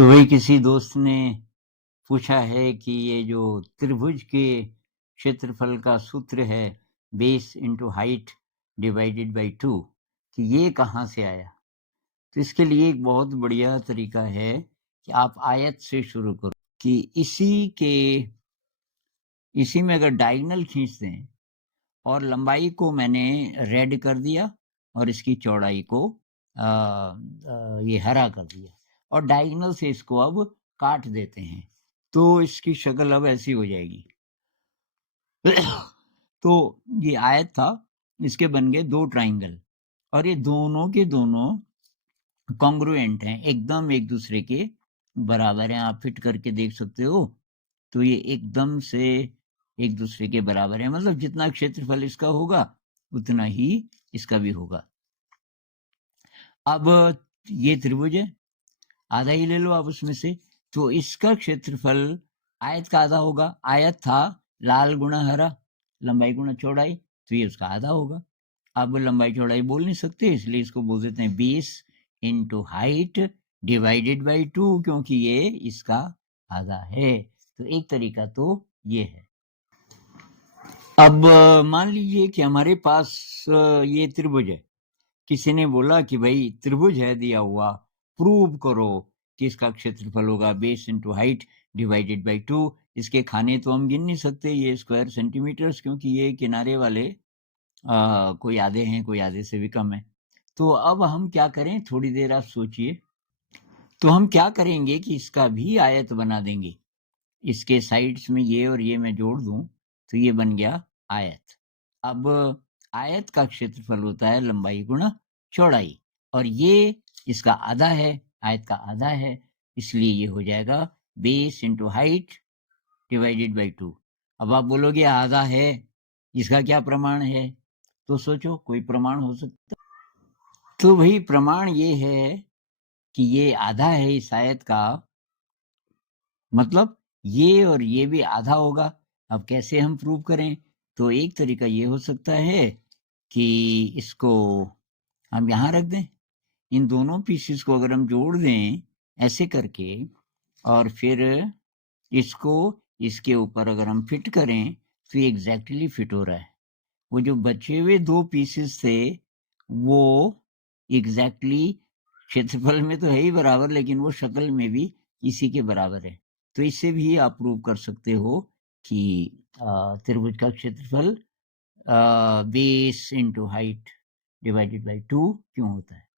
तो वही किसी दोस्त ने पूछा है कि ये जो त्रिभुज के क्षेत्रफल का सूत्र है base into height divided by 2 कि ये कहाँ से आया। तो इसके लिए एक बहुत बढ़िया तरीका है कि आप आयत से शुरू करो कि इसी में अगर डायगोनल खींचते हैं और लंबाई को मैंने रेड कर दिया और इसकी चौड़ाई को ये हरा कर दिया और डायगोनल से इसको अब काट देते हैं तो इसकी शक्ल अब ऐसी हो जाएगी। तो ये आयत था, इसके बन गए दो ट्राइंगल और ये दोनों के दोनों कॉन्ग्रुएंट हैं, एकदम एक दूसरे के बराबर हैं। आप फिट करके देख सकते हो तो ये एकदम से एक दूसरे के बराबर है, मतलब जितना क्षेत्रफल इसका होगा उतना ही इसका भी होगा। अब ये त्रिभुज है, आधा ही ले लो आप उसमें से, तो इसका क्षेत्रफल आयत का आधा होगा। आयत था लाल गुणा हरा, लंबाई गुणा चौड़ाई, तो ये उसका आधा होगा। अब लंबाई चौड़ाई बोल नहीं सकते इसलिए इसको बोल देते हैं base into height divided by 2, क्योंकि ये इसका आधा है। तो एक तरीका तो ये है। अब मान लीजिए कि हमारे पास ये त्रिभुज है, किसी ने बोला कि भाई त्रिभुज है दिया हुआ, प्रूव करो कि इसका क्षेत्रफल होगा base into height divided by 2। इसके खाने तो हम गिन नहीं सकते ये स्क्वायर सेंटीमीटर्स, क्योंकि ये किनारे वाले कोई आधे हैं कोई आधे से भी कम है। तो अब हम क्या करें, थोड़ी देर आप सोचिए। तो हम क्या करेंगे कि इसका भी आयत बना देंगे, इसके साइड्स में ये और ये मैं जोड़ दूं तो ये बन गया आयत। अब आयत का क्षेत्रफल होता है लंबाई गुणा चौड़ाई और ये इसका आधा है, आयत का आधा है, इसलिए ये हो जाएगा base into height divided by 2। अब आप बोलोगे आधा है, इसका क्या प्रमाण है? तो सोचो कोई प्रमाण हो सकता। तो भाई प्रमाण ये है कि ये आधा है इस आयत का, मतलब ये और ये भी आधा होगा। अब कैसे हम प्रूव करें? तो एक तरीका ये हो सकता है कि इसको हम यहाँ रख दें, इन दोनों पीसेस को अगर हम जोड़ दें ऐसे करके और फिर इसको इसके ऊपर अगर हम फिट करें तो ये एग्जैक्टली फिट हो रहा है। वो जो बचे हुए दो पीसेस थे वो एग्जैक्टली क्षेत्रफल में तो है ही बराबर, लेकिन वो शक्ल में भी इसी के बराबर है। तो इससे भी आप प्रूव कर सकते हो कि त्रिभुज का क्षेत्रफल base into height divided by 2 क्यों होता है।